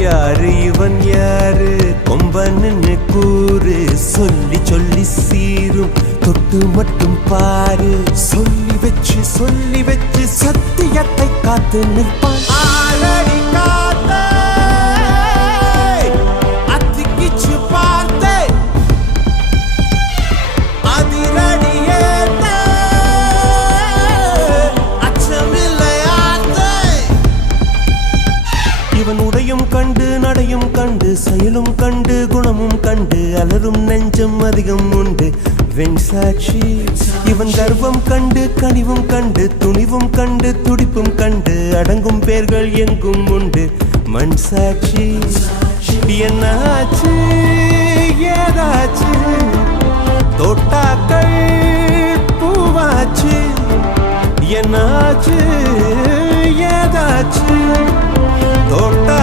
யாரு இவன் யாரு கொம்பன்னு கூறு சொல்லி சொல்லி சீரும் தொட்டு மட்டும் பாரு சொல்லி வச்சு சத்தியத்தை காத்து நிற்பான் ஆளடி காத்தே அத்திக்கிச்சு பார்த்தே அதிரடி ஏத்தே அச்சமில்லையாத்தே இவன் உடையும் கண்டு நடையும் கண்டு செயலும் கண்டு குணமும் கண்டு அலரும் நெஞ்சம் அதிகம் உண்டு வெண் சாட்சி இவன் கர்வம் கண்டு கனிவும் கண்டு துணிவும் கண்டு துடிப்பும் கண்டு அடங்கும் பேர்கள் எங்கும் உண்டு மண் சாட்சி என்னாச்சு ஏதாச்சு தோட்டாக்கள் பூவாச்சு என்னாச்சு ஏதாச்சு தோட்டா